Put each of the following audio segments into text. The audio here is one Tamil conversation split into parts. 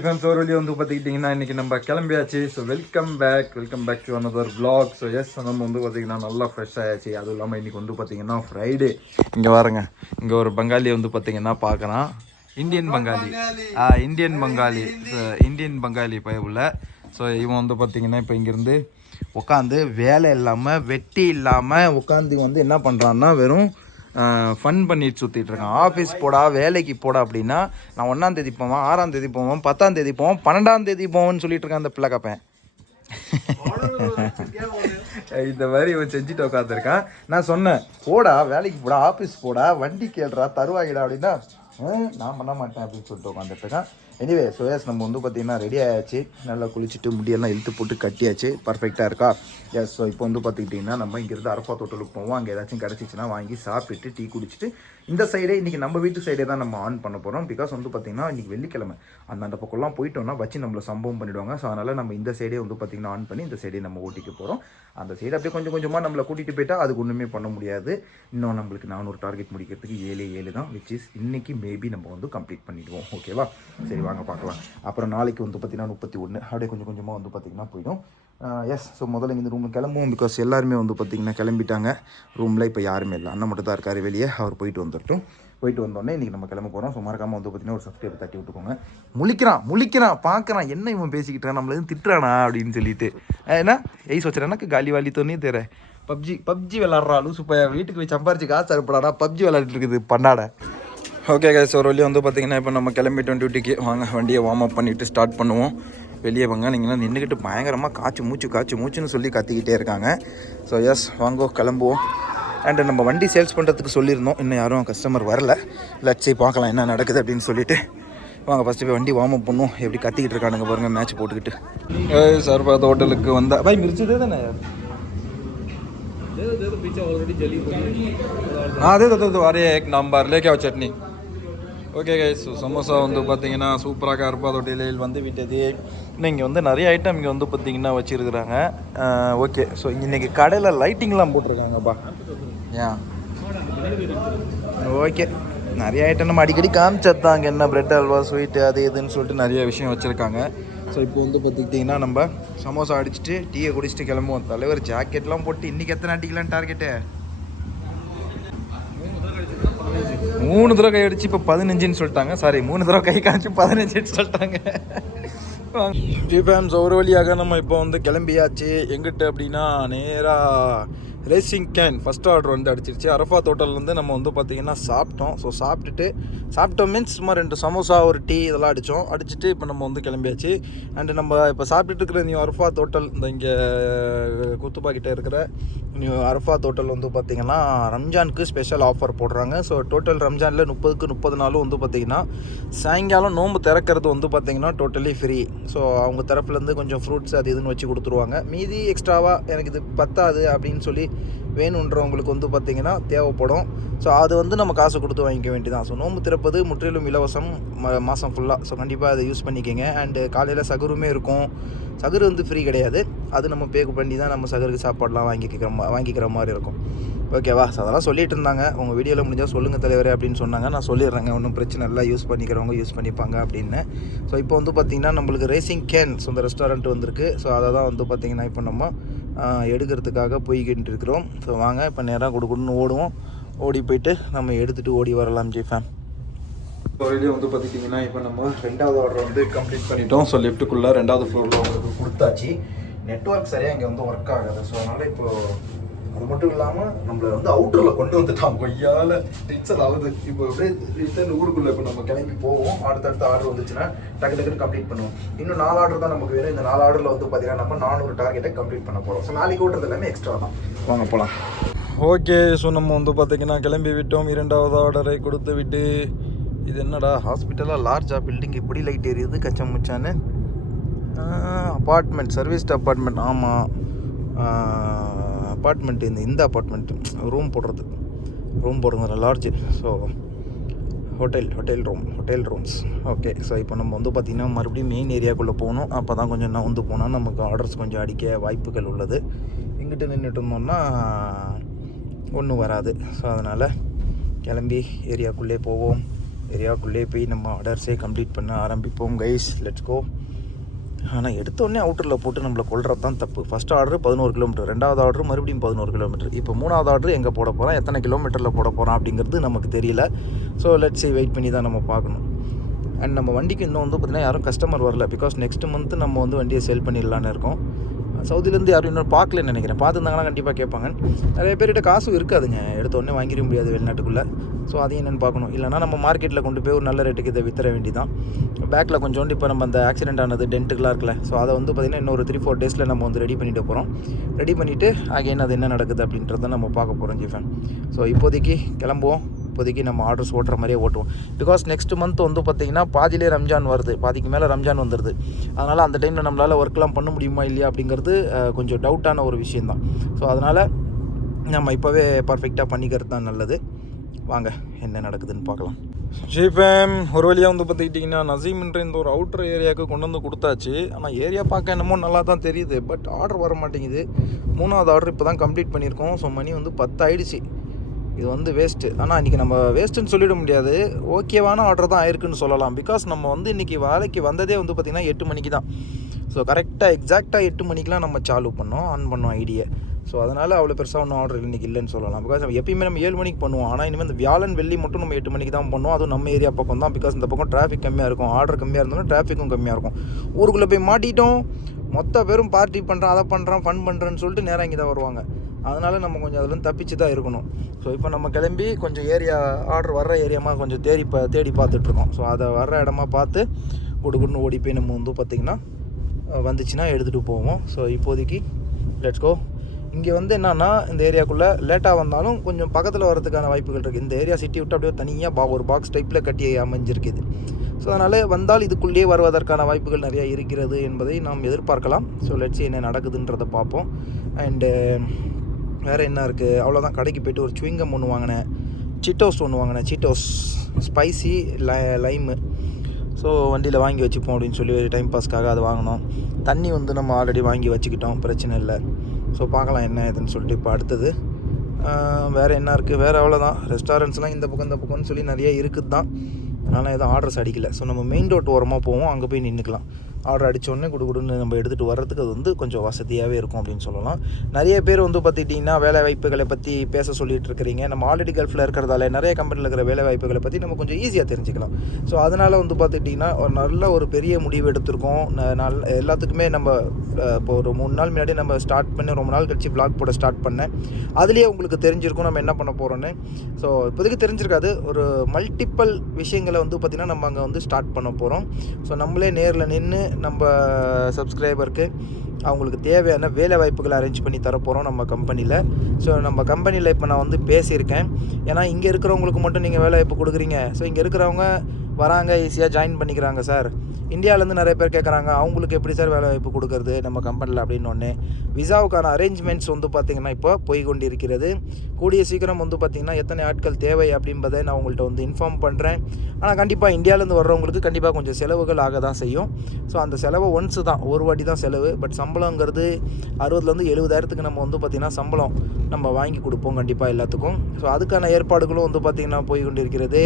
ஃப்ரெண்ட்ஸ் ஒரு வழி வந்து பார்த்துக்கிட்டிங்கன்னா இன்றைக்கி நம்ம கிளம்பியாச்சு so welcome back welcome back to another vlog. So yes நம்ம வந்து பார்த்திங்கன்னா நல்லா ஃப்ரெஷ் ஆயாச்சு. அதுவும் இல்லாமல் இன்றைக்கி வந்து பார்த்திங்கன்னா ஃப்ரைடே இங்கே பாருங்க இங்கே ஒரு பங்காளி வந்து பார்த்திங்கன்னா பார்க்குறான். இந்தியன் பங்காளி. ஆ இந்தியன் பங்காளி. இந்தியன் பங்காளி பயவுல ஸோ இவன் வந்து பார்த்திங்கன்னா இப்போ இங்கேருந்து உட்காந்து வேலை இல்லாமல் வெட்டி இல்லாமல் உட்காந்து வந்து என்ன பண்ணுறான்னா வெறும் ஃபன் பண்ணிட்டு சுற்றிட்டு இருக்கான். ஆஃபீஸ் போடா வேலைக்கு போடா அப்படின்னா நான் ஒன்றாம் தேதி போவேன் ஆறாம் தேதி போவேன் பத்தாம் தேதி போவேன் பன்னெண்டாம் தேதி போவேன்னு சொல்லிட்டு இருக்கான் அந்த பிள்ளை கப்பேன் இந்த மாதிரி இவன் செஞ்சுட்டு உட்காந்துருக்கான் நான் சொன்னேன் போடா வேலைக்கு போடா ஆஃபீஸ் போடா வண்டி கேளுடா தருவாயிடா அப்படின்னா நான் பண்ண மாட்டேன் அப்படின்னு சொல்லிட்டு உட்காந்துட்டு இருக்கான். எனிவே சோயாஸ் நம்ம வந்து பார்த்தீங்கன்னா ரெடி ஆயாச்சு. நல்லா குளிச்சுட்டு முடியெல்லாம் இழுத்து போட்டு கட்டியாச்சு. பர்ஃபெக்டாக இருக்கா? எஸ் ஸோ இப்போ வந்து பார்த்துக்கிட்டிங்கன்னா நம்ம இங்கேருந்து அரப்பா தோட்டலுக்கு போவோம். அங்கே ஏதாச்சும் கிடச்சிச்சின்னா வாங்கி சாப்பிட்டுட்டு டீ குடிச்சிட்டு இந்த சைடே இன்றைக்கி நம்ம வீட்டு சைடே தான் நம்ம ஆன் பண்ண போகிறோம் பிகாஸ் வந்து பார்த்திங்கன்னா இன்றைக்கி வெள்ளிக்கிழமை. அந்த அந்த பக்கம்லாம் போயிட்டோம்னா வச்சு நம்மளை சம்பவம் பண்ணிவிடுவாங்க ஸோ அதனால் நம்ம இந்த சைடே வந்து பார்த்திங்கன்னா ஆன் பண்ணி இந்த சைடே நம்ம ஓட்டிக்க போகிறோம் அந்த சைடு அப்படியே கொஞ்சம் கொஞ்சமாக நம்மளை கூட்டிகிட்டு போயிட்டால் அதுக்கு ஒன்றுமே பண்ண முடியாது. இன்னும் நம்மளுக்கு நானூறு டார்கெட் முடிக்கிறதுக்கு ஏழு ஏழு தான் விச் இஸ் இன்றைக்கி மேபி நம்ம வந்து கம்ப்ளீட் பண்ணிவிடுவோம் ஓகேவா சரி வாங்க பார்க்கலாம். அப்புறம் நாளைக்கு வந்து பார்த்திங்கன்னா முப்பத்தி ஒன்று அப்படியே கொஞ்சம் கொஞ்சமாக வந்து பார்த்திங்கன்னா போயிடும். எஸ் ஸோ முதல்ல இங்கே ரூமில் கிளம்புவோம் பிகாஸ் எல்லாருமே வந்து பார்த்திங்கன்னா கிளம்பிட்டாங்க. ரூமில் இப்போ யாருமே இல்லை. அண்ணன் மட்டும் தான் இருக்கார் வெளியே. அவர் போயிட்டு வந்துட்டோம் போயிட்டு வந்தோடனே இன்றைக்கி நம்ம கிளம்ப போகிறோம் ஸோ மறக்காமல் வந்து பார்த்திங்கன்னா ஒரு சப்ஸ்கிரைப் தட்டி விட்டுக்கோங்க. முழிக்கிறான் முழிக்கிறான் பார்க்குறான். என்ன இவன் பேசிக்கிட்டான் இருக்கான்? நம்மள எதுவும் திட்டுறானா அப்படின்னு சொல்லிட்டு. ஏன்னா எய்ஸ் எய் காலி வாலி தோன்னே தெர பப்ஜி பப்ஜி விளாட்றா லூசு வீட்டுக்கு போய் சம்பாரிச்சு காசு அறுப்படாடா பப்ஜி விளாண்டுட்டு இருக்குது பண்ணாட ஓகே கைஸ் ஒரு வழியாக வந்து பார்த்தீங்கன்னா இப்போ நம்ம கிளம்பிட்டோம் டியூட்டிக்கு வாங்க வண்டியை வார்ம் அப் பண்ணிவிட்டு ஸ்டார்ட் பண்ணுவோம் வெளியே வாங்க நீங்களாம் நின்றுக்கிட்டு பயங்கரமாக காய்ச்சி மூச்சு காய்ச்சி மூச்சுன்னு சொல்லி கத்திக்கிட்டே இருக்காங்க ஸோ எஸ் வாங்கோ கிளம்புவோம் அண்டு நம்ம வண்டி சேல்ஸ் பண்ணுறதுக்கு சொல்லியிருந்தோம் இன்னும் யாரும் கஸ்டமர் வரல லட்சி பார்க்கலாம் என்ன நடக்குது அப்படின்னு சொல்லிட்டு வாங்க ஃபஸ்ட்டு போய் வண்டி வார்ம் அப் பண்ணுவோம் எப்படி கத்திக்கிட்டு இருக்கானுங்க பாருங்க மேட்ச் போட்டுக்கிட்டு சர்பாத் ஹோட்டலுக்கு வந்தா பாய் மிர்ச்சி தே தானே யார் हाँ दे दो दे दो अरे एक नंबर लेके आओ चटनी ஓகே கைஸ் சமோசா வந்து பார்த்தீங்கன்னா சூப்பராக அருப்பா தொட்டிலையில் வந்து விட்டது. இன்னும் இங்கே வந்து நிறைய ஐட்டம் இங்கே வந்து பார்த்தீங்கன்னா வச்சுருக்குறாங்க. ஓகே ஸோ இன்றைக்கி கடையில் லைட்டிங்லாம் போட்டிருக்காங்கப்பா ஏன் ஓகே நிறைய ஐட்டம் நம்ம அடிக்கடி காமிச்சதாங்க என்ன பிரெட் அல்வா ஸ்வீட்டு அது இதுன்னு சொல்லிட்டு நிறைய விஷயம் வச்சுருக்காங்க. ஸோ இப்போ வந்து பார்த்துக்கிட்டிங்கன்னா நம்ம சமோசா அடிச்சுட்டு டீயை குடிச்சிட்டு கிளம்புவோம். தலைவர் ஜாக்கெட்லாம் போட்டு இன்றைக்கி எத்தனை அடிக்கலாம் டார்கெட்டு மூணு தடவை கை அடிச்சு இப்போ பதினஞ்சுன்னு சொல்லிட்டாங்க. சாரி மூணு தடவை கை காமிச்சு பதினஞ்சுன்னு சொல்லிட்டாங்க. ஜிபேம்ஸ் ஒரு வழியாக நம்ம இப்போ வந்து கிளம்பியாச்சு. எங்கிட்ட அப்படின்னா நேராக ரேசிங் கேன் ஃபஸ்ட் ஆர்டர் வந்து அடிச்சிருச்சு. அரஃபா தோட்டல்லேருந்து நம்ம வந்து பார்த்திங்கன்னா சாப்பிட்டோம். ஸோ சாப்பிட்டுட்டு சாப்பிட்டோம் மீன்ஸ் சும்மா ரெண்டு சமோசா ஒரு டீ இதெல்லாம் அடித்தோம் அடிச்சுட்டு இப்போ நம்ம வந்து கிளம்பியாச்சு. அண்டு நம்ம இப்போ சாப்பிட்டுட்டு இருக்கிற நியூ அரஃபா தோட்டல் இந்த இங்கே குத்துப்பா கிட்டே இருக்கிற நியூ அரஃபா தோட்டல் வந்து பார்த்திங்கன்னா ரம்ஜானுக்கு ஸ்பெஷல் ஆஃபர் போடுறாங்க. ஸோ டோட்டல் ரம்ஜானில் முப்பதுக்கு முப்பது நாளும் வந்து பார்த்திங்கன்னா சாயங்காலம் நோன்பு திறக்கிறது வந்து பார்த்திங்கன்னா டோட்டலி ஃப்ரீ ஸோ அவங்க தரப்புலேருந்து கொஞ்சம் ஃப்ரூட்ஸ் அது இதுன்னு வச்சு கொடுத்துருவாங்க. மீதி எக்ஸ்ட்ராவாக எனக்கு இது பத்தாது அப்படின்னு சொல்லி வேணுன்றவங்களுக்கு வந்து பார்த்திங்கன்னா தேவைப்படும். ஸோ அது வந்து நம்ம காசு கொடுத்து வாங்கிக்க வேண்டியதான் ஸோ நோம்பு திறப்பது முற்றிலும் இலவசம் மாதம் ஃபுல்லாக ஸோ கண்டிப்பாக அதை யூஸ் பண்ணிக்கோங்க. அண்டு காலையில் சகுருமே இருக்கும். சகுரு வந்து ஃப்ரீ கிடையாது. அது நம்ம பே பண்ணி தான் நம்ம சகருக்கு சாப்பாடெலாம் வாங்கிக்கிற வாங்கிக்கிற மாதிரி இருக்கும். ஓகேவா ஸோ அதெல்லாம் சொல்லிட்டு இருந்தாங்க. உங்கள் வீடியோவில் முடிஞ்சால் சொல்லுங்கள் தலைவரே அப்படின்னு சொன்னாங்க. நான் சொல்லிடுறேங்க. ஒன்றும் பிரச்சனை இல்லை. யூஸ் பண்ணிக்கிறவங்க யூஸ் பண்ணிப்பாங்க அப்படின்னு. ஸோ இப்போ வந்து பார்த்திங்கன்னா நம்மளுக்கு ரேசிங் கேன் ஸோ இந்த ரெஸ்டாரண்ட் வந்திருக்கு. ஸோ அதை தான் வந்து பார்த்திங்கன்னா இப்போ நம்ம எடுக்கிறதுக்காக போய்கிட்டு இருக்கிறோம் ஸோ வாங்க இப்போ நேராக கொடுக்கணும்னு ஓடுவோம். ஓடி போயிட்டு நம்ம எடுத்துகிட்டு ஓடி வரலாம் ஜிஃபேம் இப்போ வந்து பார்த்துக்கிட்டிங்கன்னா இப்போ நம்ம ரெண்டாவது ஆர்டர் வந்து கம்ப்ளீட் பண்ணிட்டோம். ஸோ லெஃப்ட்டுக்குள்ளே ரெண்டாவது ஃப்ளோரில் உங்களுக்கு கொடுத்தாச்சு. நெட்ஒர்க் சரியாக இங்கே வந்து ஒர்க் ஆகாது. ஸோ அதனால் இப்போது அது மட்டும் இல்லாமல் நம்மளை வந்து அவுட்டரில் கொண்டு வந்துட்டான். கொய்யால டென்ஷன் ஆகுது இப்போ அப்படியே ரிட்டர்ன் ஊருக்குள்ளே இப்போ நம்ம கிளம்பி போவோம். அடுத்தடுத்த ஆர்டர் வந்துச்சுன்னா டக்கு டக்குன்னு கம்ப்ளீட் பண்ணுவோம். இன்னும் நாலு ஆர்டர் தான் நமக்கு வேணும். இந்த நாலு ஆர்டரில் வந்து பார்த்தீங்கன்னா நம்ம நானூறு டார்கெட்டை கம்ப்ளீட் பண்ண போகிறோம் ஸோ நாளைக்கு ஓட்டுறது எல்லாமே எக்ஸ்ட்ரா தான். வாங்க போகலாம் ஓகே ஸோ நம்ம வந்து பார்த்தீங்கன்னா கிளம்பி விட்டோம். இரண்டாவது ஆர்டரை கொடுத்து விட்டு இது என்னடா ஹாஸ்பிட்டலாக லார்ஜா பில்டிங் இப்படி லைட் எரியுது கச்சம் முச்சான்னு அப்பார்ட்மெண்ட் சர்வீஸ் அப்பார்ட்மெண்ட் ஆமாம் அப்பார்ட்மெண்ட் இந்த இந்த அப்பார்ட்மெண்ட் ரூம் போடுறது. ரூம் போடுறது large so hotel hotel room hotel rooms okay so இப்போ நம்ம வந்து பார்த்திங்கன்னா மறுபடியும் மெயின் ஏரியாக்குள்ளே போகணும். அப்போ தான் கொஞ்சம் நான் வந்து போனால் நமக்கு ஆர்டர்ஸ் கொஞ்சம் அடிக்க வாய்ப்புகள் உள்ளது. எங்கிட்ட நின்றுட்டு இருந்தோம்னா ஒன்றும் வராது. ஸோ அதனால் கிளம்பி ஏரியாக்குள்ளே போவோம். ஏரியாவுக்குள்ளே போய் நம்ம ஆர்டர்ஸே கம்ப்ளீட் பண்ண ஆரம்பிப்போம் கைஸ் லெட்ஸ் கோ ஆனால் எடுத்தோடனே அவுட்டரில் போட்டு நம்மளை கொள்றது தான் தப்பு. ஃபஸ்ட் ஆர்டர் பதினோரு கிலோமீட்டர் ரெண்டாவது ஆர்டர் மறுபடியும் பதினோரு கிலோமீட்டர் இப்போ மூணாவது ஆர்டர் எங்கே போட போகிறோம் எத்தனை கிலோமீட்டரில் போட போகிறோம் அப்படிங்கிறது நமக்கு தெரியல. ஸோ லெட்ஸ் வெயிட் பண்ணி தான் நம்ம பார்க்கணும். அண்ட் நம்ம வண்டிக்கு இன்னும் வந்து பார்த்திங்கன்னா யாரும் கஸ்டமர் வரல. பிகாஸ் நெக்ஸ்ட் மந்த்து நம்ம வந்து வண்டியை சேல் பண்ணிடலான்னு இருக்கோம். சவுதிலேருந்து யாரும் இன்னும் பார்க்கலன்னு நினைக்கிறேன். பார்த்துருந்தாங்கன்னா கண்டிப்பாக கேட்பாங்க. நிறைய பேர்கிட்ட காசும் இருக்காதுங்க. எடுத்த உடனே வாங்கிட முடியாது வெளிநாட்டுக்குள்ளே. ஸோ அதையும் என்னென்னு பார்க்கணும். இல்லைனா நம்ம மார்க்கெட்டில் கொண்டு போய் ஒரு நல்ல ரேட்டுக்கு இதை வித்துற வேண்டிதான். பேக்கில் கொஞ்சோண்டு இப்போ நம்ம அந்த ஆக்சிடென்ட் ஆனது டென்ட்டுக்கெலாம் இருக்குல்ல. ஸோ அதை வந்து பார்த்திங்கன்னா இன்னொரு த்ரீ ஃபோர் டேஸில் நம்ம வந்து ரெடி பண்ணிட்டு போகிறோம் ரெடி பண்ணிவிட்டு அகைன் அது என்ன நடக்குது அப்படின்றத நம்ம பார்க்க போகிறோம் ஜிஃபன். ஸோ இப்போதைக்கு கிளம்புவோம். இப்போதைக்கு நம்ம ஆர்டர்ஸ் ஓட்டுற மாதிரியே ஓட்டுவோம். பிகாஸ் நெக்ஸ்ட் மந்த் வந்து பார்த்திங்கன்னா பாதியிலே ரம்ஜான் வருது. பாதிக்கு மேலே ரம்ஜான் வந்துடுது அதனால் அந்த டைமில் நம்மளால் ஒர்க்லாம் பண்ண முடியுமா இல்லையா அப்படிங்கிறது கொஞ்சம் டவுட்டான ஒரு விஷயந்தான் ஸோ அதனால் நம்ம இப்போவே பர்ஃபெக்டாக பண்ணிக்கிறது தான் நல்லது. வாங்க என்ன நடக்குதுன்னு பார்க்கலாம். ஜிபேம் ஒரு வழியாக வந்து பார்த்துக்கிட்டிங்கன்னா நசீம்ன்ற இந்த ஒரு அவுட்டர் ஏரியாவுக்கு கொண்டு வந்து கொடுத்தாச்சு. ஆனால் ஏரியா பார்க்க என்னமோ நல்லா தான் தெரியுது. பட் ஆர்டர் வர மாட்டேங்குது மூணாவது ஆர்டர் இப்போ தான் கம்ப்ளீட் பண்ணியிருக்கோம். ஸோ மணி வந்து பத்து ஆயிடுச்சு இது வந்து வேஸ்ட்டு ஆனால் இன்றைக்கி நம்ம வேஸ்ட்டுன்னு சொல்லிட முடியாது. ஓகேவான ஆர்டர் தான் ஆயிருக்குன்னு சொல்லலாம். பிகாஸ் நம்ம வந்து இன்றைக்கி வேலைக்கு வந்ததே வந்து பார்த்திங்கன்னா எட்டு மணிக்கு தான் ஸோ கரெக்டாக எக்ஸாக்டாக எட்டு மணிக்கெலாம் நம்ம சாலு பண்ணோம் ஆன் பண்ணோம் ஐடியை ஸோ அதனால் அவ்வளோ பெருசாக ஒன்றும் ஆர்டர் இன்றைக்கி இல்லைன்னு சொல்லலாம். பிகாஸ் நம்ம எப்பயுமே நம்ம ஏழு மணிக்கு பண்ணுவோம். ஆனால் இனிமேல் இந்த வியாழன் வெள்ளி மட்டும் நம்ம எட்டு மணிக்கு தான் பண்ணுவோம். அதுவும் நம்ம ஏரியா பக்கம் தான். பிகாஸ் இந்த பக்கம் டிராஃபிக் கம்மியாக இருக்கும். ஆர்டர் கம்மியாக இருந்தாலும் டிராஃபிக்கும் கம்மியாக இருக்கும். ஊருக்குள்ளே போய் மாட்டிட்டோம். மொத்த பேரும் பார்ட்டி பண்ணுறான் அதை பண்ணுறான் ஃபன் பண்ணுறேன்னு சொல்லிட்டு நேராக இங்கே தான் வருவாங்க. அதனால் நம்ம கொஞ்சம் அதுலேருந்து தப்பிச்சு தான் இருக்கணும். ஸோ இப்போ நம்ம கிளம்பி கொஞ்சம் ஏரியா ஆர்டர் வர்ற ஏரியாமா கொஞ்சம் தேடி பா தேடி பார்த்துட்ருக்கோம் ஸோ அதை வர்ற இடமா பார்த்து குடுகுடுன்னு ஓடி போய் நம்ம வந்து பார்த்திங்கன்னா வந்துச்சுன்னா எடுத்துகிட்டு போவோம். ஸோ இப்போதைக்கு லெட்ஸ் கோ இங்கே வந்து என்னன்னா இந்த ஏரியாக்குள்ளே லேட்டாக வந்தாலும் கொஞ்சம் பக்கத்தில் வரதுக்கான வாய்ப்புகள் இருக்குது இந்த ஏரியா சிட்டி விட்டு அப்படியே தனியாக பா ஒரு பாக்ஸ் டைப்பில் கட்டி அமைஞ்சிருக்குது ஸோ அதனால் வந்தால் இதுக்குள்ளேயே வருவதற்கான வாய்ப்புகள் நிறையா இருக்கிறது என்பதை நாம் எதிர்பார்க்கலாம். ஸோ லெட்ஸ் என்ன நடக்குதுன்றதை பார்ப்போம். அண்டு வேறு என்ன இருக்குது அவ்வளோதான் கடைக்கு போயிட்டு ஒரு சுவிங்கம் ஒன்று வாங்கினேன். சிட்டோஸ் ஒன்று வாங்கினேன். சிட்டோஸ் ஸ்பைசி லை லைமு ஸோ வண்டியில் வாங்கி வச்சுப்போம் அப்படின்னு சொல்லி டைம் பாஸ்க்காக அது வாங்கினோம். தண்ணி வந்து நம்ம ஆல்ரெடி வாங்கி வச்சுக்கிட்டோம். பிரச்சனை இல்லை. ஸோ பார்க்கலாம் என்ன ஏதுன்னு சொல்லிட்டு இப்போ அடுத்தது. வேறு என்ன இருக்குது வேறு அவ்வளோதான் ரெஸ்டாரண்ட்ஸ்லாம் இந்த பக்கம் இந்த பக்கம்னு சொல்லி நிறைய இருக்குது தான் ஆனால் எதுவும் ஆர்டர்ஸ் அடிக்கல. ஸோ நம்ம மெயின் ரோட் ஓரமாக போவோம். அங்கே போய் நின்றுக்கலாம் ஆர்டர் அடித்தோடனே உடனே குடு குடுன்னு நம்ம எடுத்துகிட்டு வர்றதுக்கு அது வந்து கொஞ்சம் வசதியாகவே இருக்கும் அப்படின்னு சொல்லலாம். நிறைய பேர் வந்து பார்த்துக்கிட்டிங்கன்னா வேலை வாய்ப்புகளை பற்றி பேச சொல்லிட்டு இருக்கிறீங்க. நம்ம ஆல்ரெடி கல்ஃபில் இருக்கிறதால நிறைய கம்பெனியில் இருக்கிற வேலை வாய்ப்புகளை பற்றி நம்ம கொஞ்சம் ஈஸியாக தெரிஞ்சுக்கலாம். ஸோ அதனால் வந்து பார்த்துக்கிட்டிங்கன்னா ஒரு நல்ல ஒரு பெரிய முடிவு எடுத்திருக்கோம். நல் எல்லாத்துக்குமே நம்ம இப்போ ஒரு மூணு நாள் முன்னாடி நம்ம ஸ்டார்ட் பண்ணி ரொம்ப நாள் கழிச்சு பிளாக் போட ஸ்டார்ட் பண்ணேன். அதுலேயே உங்களுக்கு தெரிஞ்சிருக்கும் நம்ம என்ன பண்ண போகிறோன்னு ஸோ இப்போதைக்கு தெரிஞ்சிருக்காது. ஒரு மல்டிப்பல் விஷயங்களை வந்து பார்த்திங்கன்னா நம்ம அங்கே வந்து ஸ்டார்ட் பண்ண போகிறோம் ஸோ நம்மளே நேரில் நின்று நம்ம சப்ஸ்கிரைபருக்கு அவங்களுக்கு தேவையான வேலை வாய்ப்புகளை அரேஞ்ச் பண்ணி தரப்போகிறோம் நம்ம கம்பெனியில் ஸோ நம்ம கம்பெனியில் இப்போ நான் வந்து பேசியிருக்கேன். ஏன்னா இங்கே இருக்கிறவங்களுக்கு மட்டும் நீங்கள் வேலை வாய்ப்பு கொடுக்குறீங்க. ஸோ இங்கே இருக்கிறவங்க வராங்க ஈஸியாக ஜாயின் பண்ணிக்கிறாங்க சார் இந்தியாவிலேருந்து நிறைய பேர் கேட்குறாங்க அவங்களுக்கு எப்படி சார் வேலை வாய்ப்பு கொடுக்கறது நம்ம கம்பெனியில் அப்படின்னு ஒன்று விசாவுக்கான அரேஞ்ச்மெண்ட்ஸ் வந்து பார்த்திங்கன்னா இப்போ போய் கொண்டு இருக்கிறது கூடிய சீக்கிரம் வந்து பார்த்திங்கன்னா எத்தனை ஆட்கள் தேவை அப்படின்றதை நான் உங்கள்கிட்ட வந்து இன்ஃபார்ம் பண்ணுறேன் ஆனால் கண்டிப்பாக இந்தியாவிலேருந்து வர்றவங்களுக்கு கண்டிப்பாக கொஞ்சம் செலவுகள் ஆக தான் செய்யும். ஸோ அந்த செலவு ஒன்ஸு தான் ஒரு வாட்டி தான் செலவு. பட் சம்பளங்கிறது அறுபதுலேருந்து எழுபதாயிரத்துக்கு நம்ம வந்து பார்த்திங்கன்னா சம்பளம் நம்ம வாங்கி கொடுப்போம் கண்டிப்பாக எல்லாத்துக்கும். ஸோ அதுக்கான ஏற்பாடுகளும் வந்து பார்த்திங்கன்னா போய் கொண்டு இருக்கிறது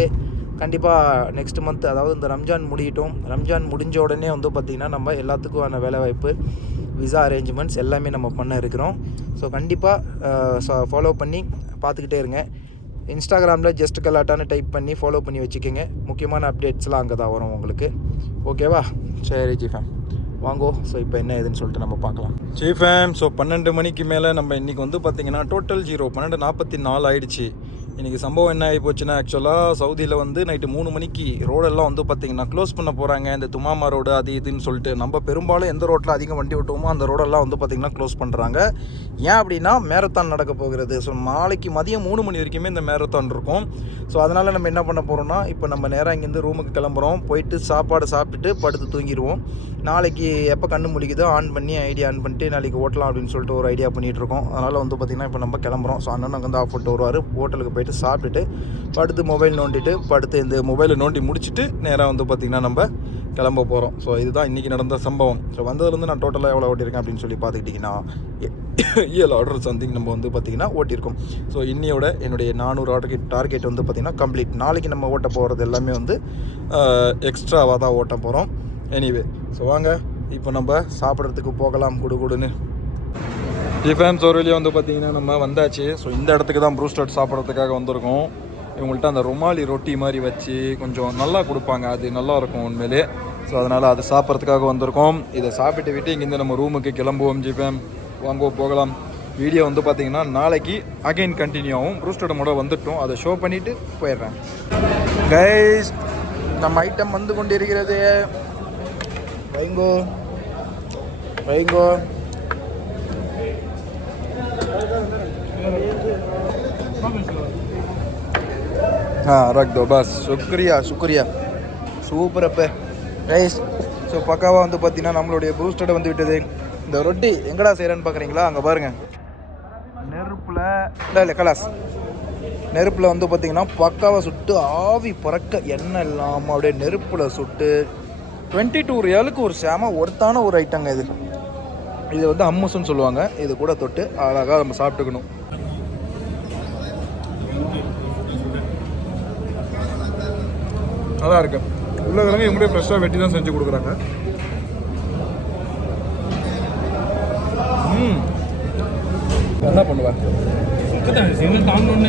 கண்டிப்பாக நெக்ஸ்ட் மந்த் அதாவது இந்த ரம்ஜான் முடியட்டும். ரம்ஜான் முடிஞ்ச உடனே வந்து பார்த்திங்கன்னா நம்ம எல்லாத்துக்குமான வேலைவாய்ப்பு விசா அரேஞ்ச்மெண்ட்ஸ் எல்லாமே நம்ம பண்ண இருக்கிறோம். ஸோ கண்டிப்பாக ஃபாலோ பண்ணி பார்த்துக்கிட்டே இருங்க. இன்ஸ்டாகிராமில் ஜஸ்ட் கலாட்டான்னு டைப் பண்ணி ஃபாலோ பண்ணி வச்சுக்கோங்க. முக்கியமான அப்டேட்ஸ்லாம் அங்கே தான் வரும் உங்களுக்கு. ஓகேவா சரி ஜிஃபேம் வாங்கோ. ஸோ இப்போ என்ன ஏதுன்னு சொல்லிட்டு நம்ம பார்க்கலாம் ஜிஃபேம் ஸோ பன்னெண்டு மணிக்கு மேலே நம்ம இன்றைக்கி வந்து பார்த்திங்கன்னா டோட்டல் ஜீரோ பன்னெண்டு நாற்பத்தி நாலு ஆயிடுச்சு. இன்றைக்கி சம்பவம் என்ன ஆகி போச்சுன்னா ஆக்சுவலாக சவுதியில் வந்து நைட்டு மூணு மணிக்கு ரோடெல்லாம் வந்து பார்த்திங்கன்னா க்ளோஸ் பண்ண போகிறாங்க இந்த துமாமா ரோடு அது இதுன்னு சொல்லிட்டு நம்ம பெரும்பாலும் எந்த ரோட்டில் அதிகம் வண்டி ஓட்டுவோமோ அந்த ரோடெல்லாம் வந்து பார்த்திங்கன்னா க்ளோஸ் பண்ணுறாங்க ஏன் அப்படின்னா மேரத்தான் நடக்க போகிறது. ஸோ நாளைக்கு மதியம் மூணு மணி வரைக்குமே இந்த மேரத்தான் இருக்கும். ஸோ அதனால் நம்ம என்ன பண்ண போகிறோம்னா இப்போ நம்ம நேராக இங்கேருந்து ரூமுக்கு கிளம்புறோம். போயிட்டு சாப்பாடு சாப்பிட்டுட்டு படுத்து தூங்கிடுவோம் நாளைக்கு எப்போ கண்ணு முடிக்குதோ ஆன் பண்ணி ஐடியா ஆன் பண்ணிட்டு நாளைக்கு ஓட்டலாம் அப்படின்னு சொல்லிட்டு ஒரு ஐடியா பண்ணிகிட்டு இருக்கோம். அதனால் வந்து பார்த்திங்கன்னா இப்போ நம்ம கிளம்புறோம். ஸோ அண்ணன் அங்கே வந்து ஆஃப் போட்டு வருவார் ஹோட்டலுக்கு போயிட்டு போயிட்டு சாப்பிட்டுட்டு படுத்து மொபைல் நோண்டிட்டு படுத்து இந்த மொபைலை நோண்டி முடிச்சுட்டு நேராக வந்து பார்த்திங்கன்னா நம்ம கிளம்ப போகிறோம் ஸோ இதுதான் இன்றைக்கி நடந்த சம்பவம். ஸோ வந்ததுலேருந்து நான் டோட்டலாக எவ்வளோ ஓட்டியிருக்கேன் அப்படின்னு சொல்லி பார்த்துக்கிட்டிங்கன்னா ஏழு ஆர்டர் சம்திங் நம்ம வந்து பார்த்திங்கன்னா ஓட்டியிருக்கோம். ஸோ இன்னையோட என்னுடைய நானூறு ஆர்டர் டார்கெட் வந்து பார்த்திங்கன்னா கம்ப்ளீட் நாளைக்கு நம்ம ஓட்ட போகிறது எல்லாமே வந்து எக்ஸ்ட்ராவாக தான் ஓட்ட போகிறோம் எனிவே ஸோ வாங்க இப்போ நம்ம சாப்பிட்றதுக்கு போகலாம். குடு டிஃபன்ஸ் டிஃபேம்ஸ் ஒரு வழியாக வந்து பார்த்தீங்கன்னா நம்ம வந்தாச்சு. ஸோ இந்த இடத்துக்கு தான் ப்ரூஸ்டட் சாப்பிட்றதுக்காக வந்திருக்கோம். இவங்கள்ட்ட அந்த ருமாலி ரொட்டி மாதிரி வச்சு கொஞ்சம் நல்லா கொடுப்பாங்க. அது நல்லா இருக்கும் உண்மையிலே. ஸோ அதனால் அது சாப்பிட்றதுக்காக வந்திருக்கோம். இதை சாப்பிட்டு விட்டு இங்கேருந்து நம்ம ரூமுக்கு கிளம்புவோம் ஜிபேம். வாங்குவோம் போகலாம். வீடியோ வந்து பார்த்தீங்கன்னா நாளைக்கு அகைன் கண்டினியூ ஆகும். ப்ரூஸ்டட் மூட வந்துட்டோம். அதை ஷோ பண்ணிவிட்டு போயிடுறேன். கைஸ் நம்ம ஐட்டம் வந்து கொண்டு இருக்கிறது வைங்கோ. வைங்கோ. હા રાખ દો બસ சுக்ரியா சுக்ரியா சூப்பர் அப்போ ரைஸ் ஸோ பக்காவாக வந்து பார்த்தீங்கன்னா நம்மளுடைய ப்ரூஸ்டடை வந்து விட்டது இந்த ரொட்டி எங்கடா செய்கிறேன்னு பார்க்குறீங்களா அங்கே பாருங்கள் நெருப்பில் இல்லை இல்லை கலாஸ் நெருப்பில் வந்து பார்த்தீங்கன்னா பக்காவாக சுட்டு ஆவி பறக்க எண்ணெய் இல்லாமல் அப்படியே நெருப்பில் சுட்டு டுவெண்ட்டி டூ ரியலுக்கு ஒரு சேம ஒருத்தான ஒரு ஐட்டங்க இது இது வந்து அம்முசுன்னு சொல்லுவாங்க. இது கூட தொட்டு அழகாக நம்ம சாப்பிட்டுக்கணும் நல்லா இருக்கு உள்ள கிழங்கு இவங்களே ஃப்ரெஷ்ஷாக வெட்டி தான் செஞ்சு கொடுக்குறாங்க. ம். என்ன பண்ணுவேன்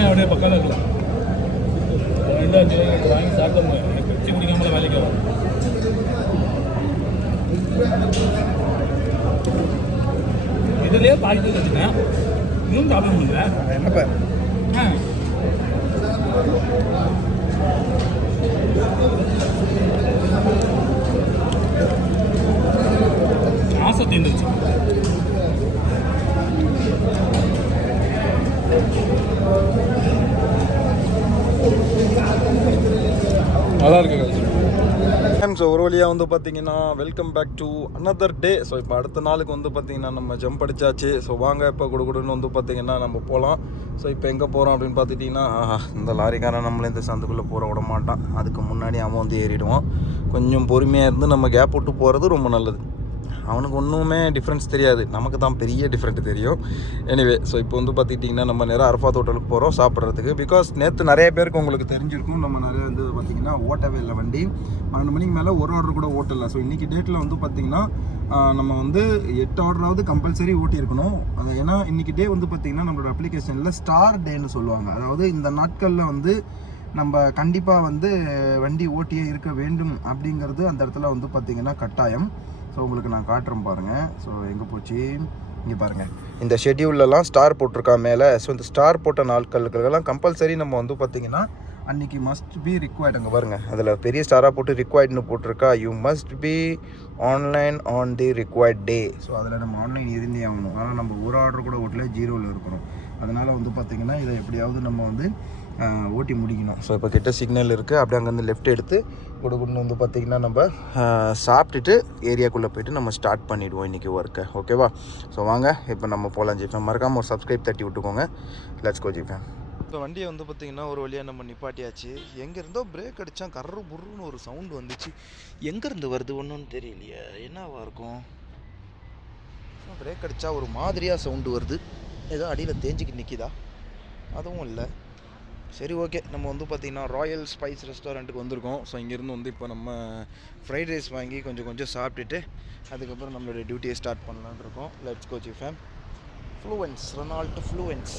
அப்படியே பக்கத்தில் இருக்கலாம் வாங்கி பெப்சி குடிக்காமல வேலைக்கு ஆகும் இதுலயே பாக்கெட் வச்சுட்டேன். இன்னும் சாப்பிட முடியல என்னப்பா. ஆசை தீர்ந்துருச்சு நல்லா இருக்கு ஸோ ஒரு வழியாக வந்து பார்த்தீங்கன்னா welcome back to another day so இப்போ அடுத்த நாளுக்கு வந்து பார்த்தீங்கன்னா நம்ம ஜம்ப் அடித்தாச்சு ஸோ வாங்க இப்போ கொடுக்குடுன்னு வந்து பார்த்தீங்கன்னா நம்ம போகலாம் ஸோ இப்போ எங்கே போகிறோம் அப்படின்னு பார்த்துட்டிங்கன்னா ஆஹா, இந்த லாரிக்காரன் நம்மளே இந்த சந்துக்குள்ளே போகிற விட மாட்டான். அதுக்கு முன்னாடி அவன் வந்து ஏறிடுவான். கொஞ்சம் பொறுமையாக இருந்து நம்ம கேப் விட்டு போகிறது ரொம்ப நல்லது. அவனுக்கு ஒன்றுமே டிஃப்ரென்ஸ் தெரியாது. நமக்கு தான் பெரிய டிஃப்ரெண்ட் தெரியும். எனிவே ஸோ இப்போ வந்து பார்த்துக்கிட்டிங்கன்னா நம்ம நேராக அரஃபாத் ஹோட்டலுக்கு போகிறோம் சாப்பிட்றதுக்கு. பிகாஸ் நேற்று நிறைய பேருக்கு உங்களுக்கு தெரிஞ்சிருக்கும். நம்ம நிறைய வந்து பார்த்திங்கன்னா ஓட்டவே இல்லை வண்டி. பன்னெண்டு மணிக்கு மேலே ஒரு ஆர்டர் கூட ஓட்டலை. ஸோ இன்றைக்கி டேட்டில் வந்து பார்த்திங்கன்னா நம்ம வந்து எட்டு ஆர்டராவது கம்பல்சரி ஓட்டியிருக்கணும். அது ஏன்னா இன்றைக்கி டே வந்து பார்த்திங்கன்னா நம்மளோட அப்ளிகேஷனில் ஸ்டார் டேன்னு சொல்லுவாங்க. அதாவது இந்த நாட்களில் வந்து நம்ம கண்டிப்பாக வந்து வண்டி ஓட்டியே இருக்க வேண்டும் அப்படிங்கிறது அந்த இடத்துல வந்து பார்த்திங்கன்னா கட்டாயம். ஸோ உங்களுக்கு நான் காட்டுறேன் பாருங்கள் ஸோ எங்கே போச்சு? இங்கே பாருங்கள் இந்த ஷெட்யூல்லலாம் ஸ்டார் போட்டிருக்கா மேலே. ஸோ இந்த ஸ்டார் போட்ட நாட்களுக்கெல்லாம் கம்பல்சரி நம்ம வந்து பார்த்திங்கன்னா அன்றைக்கி மஸ்ட் பி ரிக்வயர்ட் அங்கே பாருங்கள் அதில் பெரிய ஸ்டாராக போட்டு ரிக்வயர்ட்னு போட்டிருக்கா. You must be online on the required day so அதில் நம்ம ஆன்லைன் இருந்தே ஆகணும். ஆனால் நம்ம ஒரு ஆர்டர் கூட ஓட்டல ஜீரோவில் இருக்கிறோம் அதனால் வந்து பார்த்திங்கன்னா இதை எப்படியாவது நம்ம வந்து ஓட்டி முடிக்கணும். ஸோ இப்போ கிட்ட சிக்னல் இருக்குது அப்படியே அங்கேருந்து லெஃப்ட் எடுத்து குடுகுடுன்னு வந்து பார்த்திங்கன்னா நம்ம சாப்பிட்டுட்டு ஏரியாக்குள்ளே போயிட்டு நம்ம ஸ்டார்ட் பண்ணிவிடுவோம் இன்றைக்கி ஒர்க்கை ஓகேவா ஸோ வாங்க இப்போ நம்ம போகலாம் ஜிஃபேம் மறக்காமல் ஒரு சப்ஸ்கிரைப் தட்டி விட்டுக்கோங்க. லெட்ஸ் கோ ஜிஃபேம் இப்போ வண்டியை வந்து பார்த்திங்கன்னா ஒரு வழியாக நம்ம நிப்பாட்டியாச்சு. எங்கேருந்தோ பிரேக் அடித்தா கர்ரு புர்ருன்னு ஒரு சவுண்டு வந்துச்சு. எங்கேருந்து வருது ஒன்றும் தெரியலையே. என்னவா இருக்கும்? பிரேக் அடித்தா ஒரு மாதிரியாக சவுண்டு வருது. ஏதோ அடியில் தேஞ்சிக்கிட்டு நிற்கிதா அதுவும் இல்லை. சரி ஓகே. நம்ம வந்து பார்த்திங்கன்னா ராயல் ஸ்பைஸ் ரெஸ்டாரண்ட்டுக்கு வந்திருக்கோம். ஸோ இங்கேருந்து வந்து இப்போ நம்ம ஃப்ரைட் ரைஸ் வாங்கி கொஞ்சம் கொஞ்சம் சாப்பிட்டுட்டு அதுக்கப்புறம் நம்மளுடைய டியூட்டியை ஸ்டார்ட் பண்ணலான்னு இருக்கோம். Let's Kochi fame Fluence Renault Fluence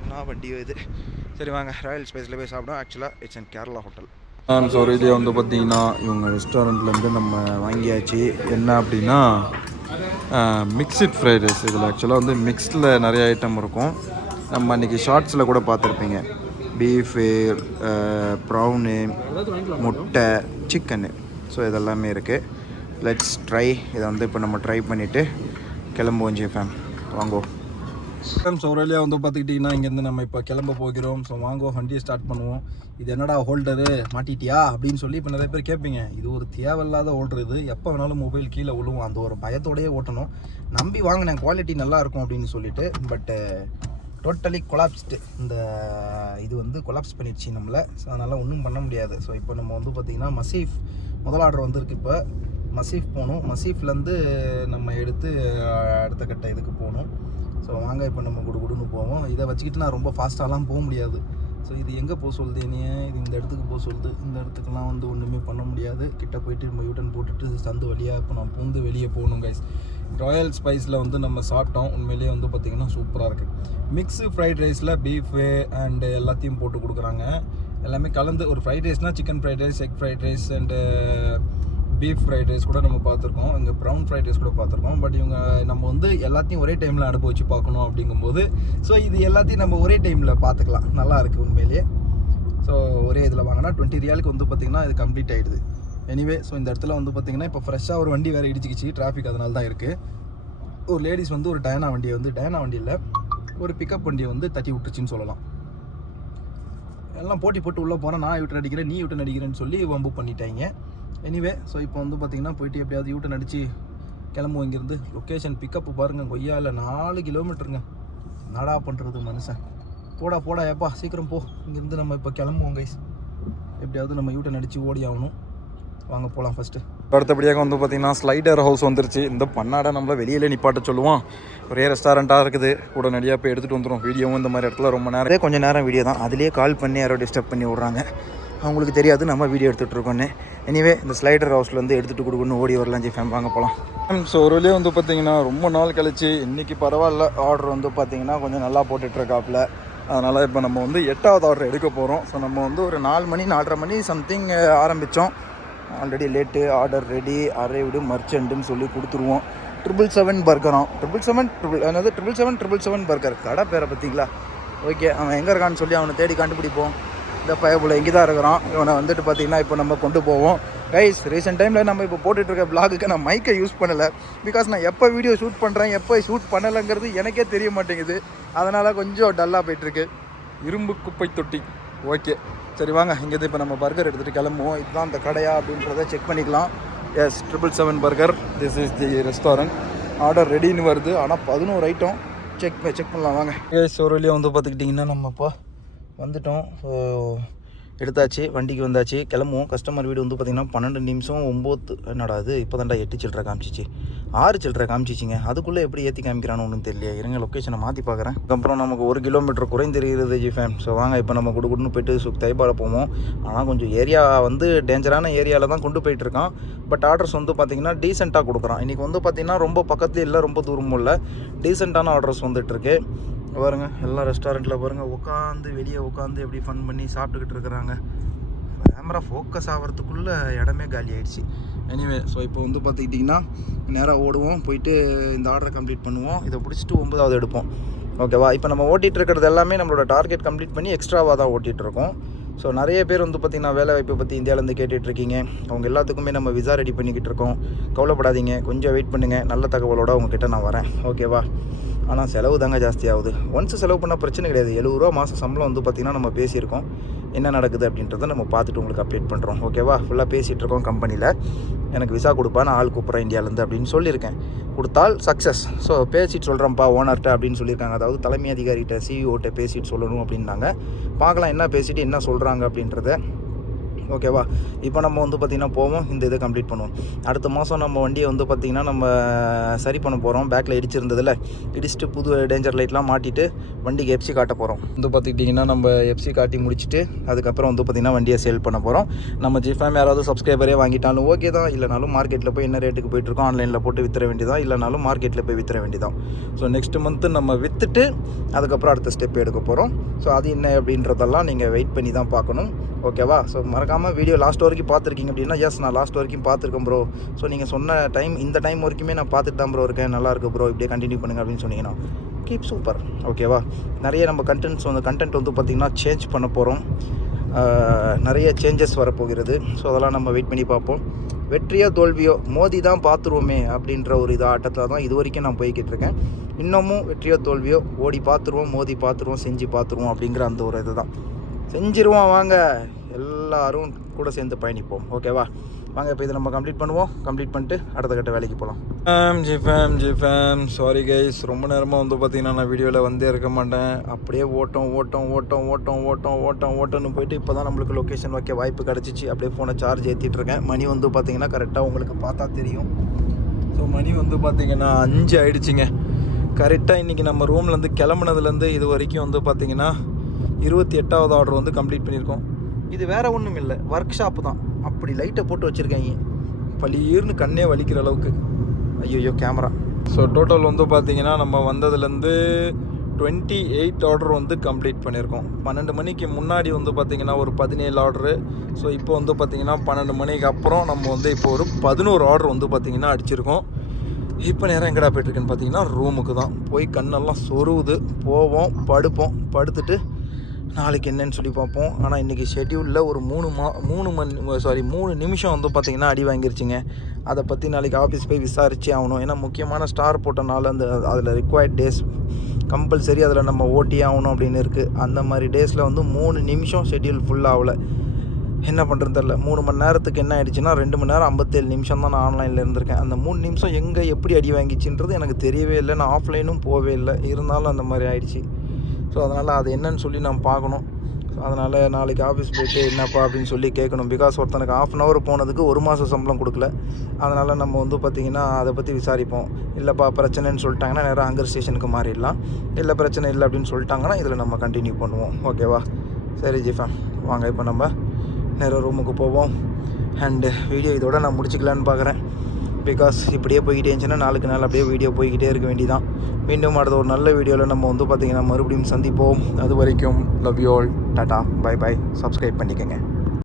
என்ன வண்டியோ இது? சரி வாங்க. ராயல் ஸ்பைஸில் போய் சாப்பிடும் ஆக்சுவலாக it's and Kerala hotel so இதே வந்து பார்த்தீங்கன்னா இவங்க ரெஸ்டாரண்ட்லேருந்து நம்ம வாங்கியாச்சு. என்ன அப்படின்னா மிக்சட் ஃப்ரைட் ரைஸ் இதில் ஆக்சுவலாக வந்து மிக்ஸில் நிறைய ஐட்டம் இருக்கும். நம்ம அன்றைக்கி ஷார்ட்ஸில் கூட பார்த்துருப்பீங்க. பீஃபு ப்ரௌனு uh, முட்டை சிக்கனு ஸோ இதெல்லாமே இருக்குது லெட்ஸ் ட்ரை இதை வந்து இப்போ நம்ம ட்ரை பண்ணிவிட்டு கிளம்புவோம் ஜிஃபேம் வாங்குவோம் ஸோ ஒரேலியா வந்து பார்த்துக்கிட்டிங்கன்னா இங்கேருந்து நம்ம இப்போ கிளம்ப போகிறோம். ஸோ வாங்குவோம் வண்டியை ஸ்டார்ட் பண்ணுவோம். இது என்னடா ஹோல்டரு மாட்டிட்டியா? அப்படின்னு சொல்லி இப்போ நிறைய பேர் கேட்பீங்க. இது ஒரு தேவையில்லாத ஹோல்டர் இது. எப்போ வேணாலும் மொபைல் கீழே விழுவும் அந்த ஒரு பயத்தோடயே ஓட்டணும். நம்பி வாங்கினேன். குவாலிட்டி நல்லாயிருக்கும் அப்படின்னு சொல்லிட்டு. பட்டு டோட்டலி கொலாப்ஸ்டு இந்த இது வந்து கொலாப்ஸ் பண்ணிடுச்சு நம்மளை. ஸோ அதனால் ஒன்றும் பண்ண முடியாது. ஸோ இப்போ நம்ம வந்து பார்த்திங்கன்னா மசீஃப் முதல் ஆர்டர் வந்திருக்கு இப்போ. மசீஃப் போகணும். மசீஃப்லேருந்து நம்ம எடுத்து அடுத்த கட்ட இதுக்கு போகணும். ஸோ வாங்க இப்போ நம்ம குடு குடுன்னு போவோம். இதை வச்சுக்கிட்டு நான் ரொம்ப ஃபாஸ்ட்டாலாம் போக முடியாது. ஸோ இது எங்கே போக சொல்லுது என்னைய? இது இந்த இடத்துக்கு போக சொல்லுது. இந்த இடத்துக்குலாம் வந்து ஒன்றுமே பண்ண முடியாது. கிட்ட போயிட்டு நம்ம யூட்டன் போட்டுட்டு சந்து வழியாக இப்போ நான் பூந்து வெளியே போகணும் கைஸ் ராயல் ஸ்பைஸில் வந்து நம்ம சாப்பிட்டோம். உண்மையிலேயே வந்து பார்த்திங்கன்னா சூப்பராக இருக்குது மிக்ஸு ஃப்ரைட் ரைஸில் பீஃபு அண்டு எல்லாத்தையும் போட்டு கொடுக்குறாங்க. எல்லாமே கலந்து ஒரு fried ரைஸ்னால் chicken fried rice egg fried rice and beef fried rice கூட நம்ம பார்த்துருக்கோம். இங்கே ப்ரௌன் ஃப்ரைட் ரைஸ் கூட பார்த்துருக்கோம். பட் இவங்க நம்ம வந்து எல்லாத்தையும் ஒரே டைமில் அனுபவிச்சு பார்க்கணும் அப்படிங்கும்போது ஸோ இது எல்லாத்தையும் நம்ம ஒரே டைமில் பார்த்துக்கலாம். நல்லா இருக்குது உண்மையிலேயே. ஸோ ஒரே இதில் வாங்கினா டுவெண்ட்டி ரியாலுக்கு வந்து பார்த்திங்கன்னா இது கம்ப்ளீட் ஆகிடுது எனிவே ஸோ இந்த இடத்துல வந்து பார்த்திங்கன்னா இப்போ ஃப்ரெஷ்ஷாக ஒரு வண்டி வேறு இடிச்சிக்கிச்சு. டிராஃபிக் அதனால தான் இருக்குது ஒரு லேடிஸ் வந்து ஒரு டயனா வண்டியை வந்து டயனா வண்டியில் ஒரு பிக்கப் வண்டியை வந்து தட்டி விட்டுருச்சுன்னு சொல்லலாம். எல்லாம் போட்டி போட்டு உள்ளே போனால் நான் யூட்டன் அடிக்கிறேன் நீ யூட்டன் அடிக்கிறேன்னு சொல்லி வம்பு பண்ணிட்டாங்க. எனிவே ஸோ இப்போ வந்து பார்த்தீங்கன்னா போயிட்டு எப்படியாவது யூட்டன் அடித்து கிளம்புவோம் இங்கேருந்து. லொக்கேஷன் பிக்கப் பாருங்கள் கொய்யாவில் நாலு கிலோமீட்டருங்க நடா பண்ணுறது மனுஷன்? போடா போடா ஏப்பா சீக்கிரம் போ. இங்கேருந்து நம்ம இப்போ கிளம்புவோம் கைஸ் எப்படியாவது நம்ம யூட்டன் அடித்து ஓடி ஆகணும். வாங்க போகலாம் ஃபஸ்ட்டு அடுத்தபடியாக வந்து பார்த்தீங்கன்னா ஸ்லைடர் ஹவுஸ் வந்துருச்சு. இந்த பண்ணாடை நம்மளை வெளியிலே நிப்பாட்ட சொல்லுவோம் ஒரே ரெஸ்டாரண்ட்டாக இருக்குது. உடனடியாக போய் எடுத்துகிட்டு வந்துடும் வீடியோவும் இந்த மாதிரி இடத்துல ரொம்ப நேரம் கொஞ்சம் நேரம் வீடியோ தான். அதுலேயே கால் பண்ணி யாரோ டிஸ்டர்ப் பண்ணி விட்றாங்க. அவங்களுக்கு தெரியாது நம்ம வீடியோ எடுத்துகிட்டு இருக்கோன்னு எனிவே இந்த ஸ்லைடர் ஹவுஸ்லேருந்து எடுத்துகிட்டு கொடுக்கணும் ஓடி வரலாம் ஜி ஃபேம் வாங்க போகலாம் ஸோ ஒரு வழியே வந்து பார்த்திங்கன்னா ரொம்ப நாள் கழிச்சு இன்றைக்கி பரவாயில்ல. ஆர்டர் வந்து பார்த்திங்கன்னா கொஞ்சம் நல்லா போட்டுட்ருக்காப்புல அதனால் இப்போ நம்ம வந்து எட்டாவது ஆர்டர் எடுக்க போகிறோம் ஸோ நம்ம வந்து ஒரு நாலு மணி நாலரை மணி சம்திங் ஆரம்பித்தோம் already late order ready arrived மர்ச்சண்ட்டுன்னு சொல்லி கொடுத்துருவோம். ட்ரிபிள் செவன் பர்கரும் ட்ரிபிள் செவன் ட்ரிபிள் அதாவது triple seven triple seven burger கடை பேரை பார்த்தீங்களா? ஓகே அவன் எங்கே இருக்கான்னு சொல்லி அவனை தேடி கண்டுபிடிப்போம். இந்த பயபுல இங்கே தான் இருக்கிறான். இவனை வந்துட்டு பார்த்தீங்கன்னா இப்போ நம்ம கொண்டு போவோம். கைஸ் ரீசெண்ட் டைமில் நம்ம இப்போ போட்டுட்ருக்க பிளாகுக்கு நான் மைக்கை யூஸ் பண்ணலை. பிகாஸ் நான் எப்போ வீடியோ ஷூட் பண்ணுறேன் எப்போ ஷூட் பண்ணலைங்கிறது எனக்கே தெரிய மாட்டேங்குது. அதனால் கொஞ்சம் டல்லாக போயிட்டுருக்கு. இரும்பு குப்பை தொட்டி. ஓகே. சரி வாங்க. இங்கேருந்து இப்போ நம்ம பர்கர் எடுத்துகிட்டு கிளம்புவோம். இதுதான் அந்த கடையா அப்படின்றத செக் பண்ணிக்கலாம். Yes triple seven burger this is the restaurant order ரெடின்னு வருது. ஆனால் பதினோரு ஐட்டம் செக் செக் பண்ணலாம். வாங்க. எஸ் ஒரு வழியாக வந்து பார்த்துக்கிட்டிங்கன்னா நம்ம இப்போ வந்துட்டோம். ஸோ எடுத்தாச்சு வண்டிக்கு வந்தாச்சு. கிளம்புவோம். கஸ்டமர் வீடு வந்து பார்த்திங்கன்னா பன்னெண்டு நிமிஷம் ஒம்பது என்னடா அது இப்போ தான்டா எட்டு சில்லரை காமிச்சிச்சு. ஆறு சில்லரை காமிச்சிச்சிங்க. அதுக்குள்ளே எப்படி ஏற்றி காமிக்கிறான்னு ஒன்றும் தெரியல இருங்க லொக்கேஷனை மாற்றி பார்க்குறேன் அதுக்கப்புறம் நமக்கு ஒரு கிலோமீட்டர் குறைந்திருக்கிறது ஜி ஃபேம் ஸோ வாங்க இப்போ நம்ம குடுக்குடுன்னு போயிட்டு சுக் தைபால போவோம். ஆனால் கொஞ்சம் ஏரியா வந்து டேஞ்சரான ஏரியாவில் தான் கொண்டு போயிட்டுருக்கான் பட் ஆர்டர்ஸ் வந்து பார்த்திங்கன்னா டீசெண்டாக கொடுக்குறான். இன்றைக்கி வந்து பார்த்திங்கன்னா ரொம்ப பக்கத்தில் இல்லை ரொம்ப தூரமும் இல்லை. டீசெண்டான ஆர்டர்ஸ் வந்துட்டுருக்கு பாருங்க எல்லாம் ரெஸ்டாரண்ட்டில் பாருங்கள் உட்காந்து வெளியே உட்காந்து எப்படி ஃபன் பண்ணி சாப்பிட்டுக்கிட்டு இருக்கிறாங்க. கேமரா ஃபோக்கஸ் ஆகிறதுக்குள்ளே இடமே காலி ஆகிடுச்சு எனிவே ஸோ இப்போ வந்து பார்த்துக்கிட்டிங்கன்னா நேராக ஓடுவோம் போயிட்டு இந்த ஆர்டரை கம்ப்ளீட் பண்ணுவோம். இதை பிடிச்சிட்டு ஒன்பதாவது எடுப்போம். ஓகேவா இப்போ நம்ம ஓட்டிகிட்டு இருக்கிறது எல்லாமே நம்மளோட டார்கெட் கம்ப்ளீட் பண்ணி எக்ஸ்ட்ராவாக தான் ஓட்டிகிட்டு இருக்கோம். ஸோ நிறைய பேர் வந்து பார்த்திங்கன்னா வேலை வாய்ப்பை பற்றி இந்தியாவிலேருந்து கேட்டுட்ருக்கீங்க அவங்க எல்லாத்துக்குமே நம்ம விசா ரெடி பண்ணிக்கிட்டு இருக்கோம். கவலைப்படாதீங்க. கொஞ்சம் வெயிட் பண்ணுங்கள் நல்ல தகவலோடு உங்ககிட்ட நான் வரேன். ஓகேவா ஆனால் செலவு தாங்க ஜாஸ்தியாகுது. ஒன்ஸ் செலவு பண்ணால் பிரச்சனை கிடையாது. எழுபதுரூவா மாதம் சம்பளம் வந்து பார்த்திங்கன்னா நம்ம பேசியிருக்கோம். என்ன நடக்குது அப்படின்றத நம்ம பார்த்துட்டு உங்களுக்கு அப்டேட் பண்ணுறோம் ஓகேவா ஃபுல்லாக பேசிகிட்டு இருக்கோம் கம்பெனியில் எனக்கு விசா கொடுப்பா நான் ஆள் கூப்பிட்றேன் இந்தியாவிலேருந்து அப்படின்னு சொல்லியிருக்கேன். கொடுத்தால் சக்ஸஸ் ஸோ பேசிட்டு சொல்கிறேன்ப்பா ஓனர்கிட்ட அப்படின்னு சொல்லியிருக்காங்க. அதாவது தலைமை அதிகாரிகிட்ட சிஇஓட்ட பேசிட்டு சொல்லணும் அப்படின்னாங்க. பார்க்கலாம் என்ன பேசிட்டு என்ன சொல்கிறாங்க அப்படின்றத ஓகேவா? இப்போ நம்ம வந்து பார்த்திங்கன்னா போவோம். இந்த இதை கம்ப்ளீட் பண்ணுவோம். அடுத்த மாதம் நம்ம வண்டியை வந்து பார்த்திங்கன்னா நம்ம சரி பண்ண போகிறோம் பேக்கில் இடிச்சிருந்ததில். இடிச்சிட்டு புது டேஞ்சர் லைட்லாம் மாட்டிட்டு வண்டிக்கு எஃப்சி காட்ட போகிறோம் வந்து பார்த்துக்கிட்டிங்கன்னா நம்ம எஃப்சி காட்டி முடிச்சுட்டு அதுக்கப்புறம் வந்து பார்த்திங்கன்னா வண்டியை சேல் பண்ண போகிறோம் நம்ம ஜிஃபேம் யாராவது சப்ஸ்கிரைபரே வாங்கிட்டாலும் ஓகே தான். இல்லைனாலும் மார்க்கெட்டில் போய் என்ன ரேட்டுக்கு போயிட்டுருக்கோம் ஆன்லைனில் போட்டு வித்துற வேண்டியதான் இல்லைனாலும் மார்க்கெட்டில் போய் வித்துற வேண்டியதான் ஸோ நெக்ஸ்ட் மந்த்து நம்ம விற்றுட்டு அதுக்கப்புறம் அடுத்த ஸ்டெப் எடுக்க போகிறோம் ஸோ அது என்ன அப்படின்றதெல்லாம் நீங்கள் வெயிட் பண்ணி தான் பார்க்கணும். ஓகேவா? ஸோ மறக்காமல் வீடியோ லாஸ்ட் வரைக்கும் பார்த்துருக்கீங்க அப்படின்னா எஸ் நான் லாஸ்ட் வரைக்கும் பார்த்துருக்கேன் ப்ரோ ஸோ நீங்கள் சொன்ன டைம் இந்த டைம் வரைக்குமே நான் பார்த்துட்டு தான் ப்ரோ இருக்கேன். நல்லாயிருக்கு ப்ரோ இப்படியே கண்டினியூ பண்ணுங்க அப்படின்னு சொன்னீங்கன்னா கீப் சூப்பர் ஓகேவா? நிறைய நம்ம கண்டென்ட்ஸ் வந்து கண்டென்ட் வந்து பார்த்திங்கன்னா சேஞ்ச் பண்ண போகிறோம் நிறைய சேஞ்சஸ் வரப்போகிறது. ஸோ அதெல்லாம் நம்ம வெயிட் பண்ணி பார்ப்போம். வெற்றியோ தோல்வியோ மோதி தான் பார்த்துருவோமே அப்படின்ற ஒரு இது ஆட்டத்தில் தான் இது வரைக்கும் நான் போய்கிட்டு இருக்கேன். இன்னமும் வெற்றியோ தோல்வியோ ஓடி பார்த்துருவோம் மோதி பார்த்துருவோம் செஞ்சு பார்த்துருவோம் அப்படிங்கிற அந்த ஒரு இது தான் செஞ்சிருவோம் வாங்க. எல்லாரும் கூட சேர்ந்து பயணிப்போம். ஓகேவா வாங்க இப்போ இதை நம்ம கம்ப்ளீட் பண்ணுவோம். கம்ப்ளீட் பண்ணிட்டு அடுத்த கட்ட வேலைக்கு போகலாம் ஃபேம் ஜி ஃபேம் ஜி ஃபேம் சாரி கைஸ் ரொம்ப நேரமாக வந்து பார்த்தீங்கன்னா நான் வீடியோவில் வந்தே இருக்க மாட்டேன். அப்படியே ஓட்டம் ஓட்டம் ஓட்டம் ஓட்டம் ஓட்டம் ஓட்டம் ஓட்டம்னு போயிட்டு இப்போ தான் நம்மளுக்கு லொக்கேஷன் வைக்க வாய்ப்பு கிடச்சிச்சு. அப்படியே ஃபோனை சார்ஜ் ஏற்றிட்டு இருக்கேன். மணி வந்து பார்த்தீங்கன்னா கரெக்டாக உங்களுக்கு பார்த்தா தெரியும். ஸோ மணி வந்து பார்த்தீங்கன்னா அஞ்சு ஆயிடுச்சுங்க. கரெக்டாக இன்றைக்கி நம்ம ரூம்லேருந்து கிளம்புனதுலேருந்து இது வரைக்கும் வந்து பார்த்தீங்கன்னா இருபத்தி எட்டாவது ஆர்டர் வந்து கம்ப்ளீட் பண்ணியிருக்கோம். இது வேறு ஒன்றும் இல்லை. ஒர்க் ஷாப்பு தான். அப்படி லைட்டை போட்டு வச்சுருக்காங்க. பளிர்னு கண்ணே வலிக்கிற அளவுக்கு. ஐயோ கேமரா ஸோ டோட்டல் வந்து பார்த்தீங்கன்னா நம்ம வந்ததுலேருந்து டுவெண்ட்டி எயிட் ஆர்டர் வந்து கம்ப்ளீட் பண்ணியிருக்கோம். பன்னெண்டு மணிக்கு முன்னாடி வந்து பார்த்திங்கன்னா ஒரு பதினேழு ஆர்டரு ஸோ இப்போ வந்து பார்த்திங்கன்னா பன்னெண்டு மணிக்கு அப்புறம் நம்ம வந்து இப்போ ஒரு பதினோரு ஆர்டர் வந்து பார்த்திங்கன்னா அடிச்சிருக்கோம். இப்போ நேரம் எங்கடா போயிட்டுருக்குன்னு பார்த்தீங்கன்னா ரூமுக்கு தான். போய் கண்ணெல்லாம் சொருவுது. போவோம் படுப்போம். படுத்துட்டு நாளைக்கு என்னன்னு சொல்லி பார்ப்போம். ஆனால் இன்றைக்கி ஷெட்யூலில் ஒரு மூணு மா மூணு மணி சாரி மூணு நிமிஷம் வந்து பார்த்திங்கன்னா அடி வாங்கிருச்சுங்க. அதை பற்றி நாளைக்கு ஆஃபீஸ் போய் விசாரிச்சே ஆகணும். ஏன்னா முக்கியமான ஸ்டார் போட்டனால அந்த அதில் ரிக்வயர்ட் டேஸ் கம்பல்சரி அதில் நம்ம ஓட்டி ஆகணும் அப்படின்னு இருக்குது அந்த மாதிரி டேஸில் வந்து மூணு நிமிஷம் ஷெட்யூல் ஃபுல்லாகல என்ன பண்ணுறது தெரில மூணு மணி நேரத்துக்கு என்ன ஆயிடுச்சுன்னா ரெண்டு மணி நேரம் ஐம்பத்தேழு நிமிஷம் தான் நான் ஆன்லைனில் இருந்திருக்கேன். அந்த மூணு நிமிஷம் எங்கே எப்படி அடி வாங்கிச்சுன்றது எனக்கு தெரியவே இல்லை. நான் ஆஃப்லைனும் போகவே இல்லை. இருந்தாலும் அந்த மாதிரி ஆயிடுச்சு. ஸோ அதனால் அது என்னன்னு சொல்லி நம்ம பார்க்கணும். ஸோ அதனால் நாளைக்கு ஆஃபீஸ் போயிட்டு என்னப்பா அப்படின்னு சொல்லி கேட்கணும். பிகாஸ் ஒருத்தனுக்கு ஆஃப் அன் ஹவர் போனதுக்கு ஒரு மாதம் சம்பளம் கொடுக்கல. அதனால் நம்ம வந்து பார்த்திங்கன்னா அதை பற்றி விசாரிப்போம். இல்லைப்பா பிரச்சனைன்னு சொல்லிட்டாங்கன்னா நேராக அங்கர் ஸ்டேஷனுக்கு மாறிடலாம். இல்லை பிரச்சனை இல்லை அப்படின்னு சொல்லிட்டாங்கன்னா இதில் நம்ம கண்டினியூ பண்ணுவோம். ஓகேவா சரி ஜிஃபா. வாங்க இப்போ நம்ம நேராக ரூமுக்கு போவோம். அண்டு வீடியோ இதோட நான் முடிச்சுக்கலான்னு பார்க்குறேன் பிகாஸ் இப்படியே போய்கிட்டே இருந்துச்சுன்னா நாளுக்கு நாள் அப்படியே வீடியோ போய்கிட்டே இருக்க வேண்டியதான் மீண்டும் அடுத்த ஒரு நல்ல வீடியோவில் நம்ம வந்து பார்த்திங்கன்னா மறுபடியும் சந்திப்போம். அது வரைக்கும் love you all tata bye bye subscribe பண்ணிக்கோங்க.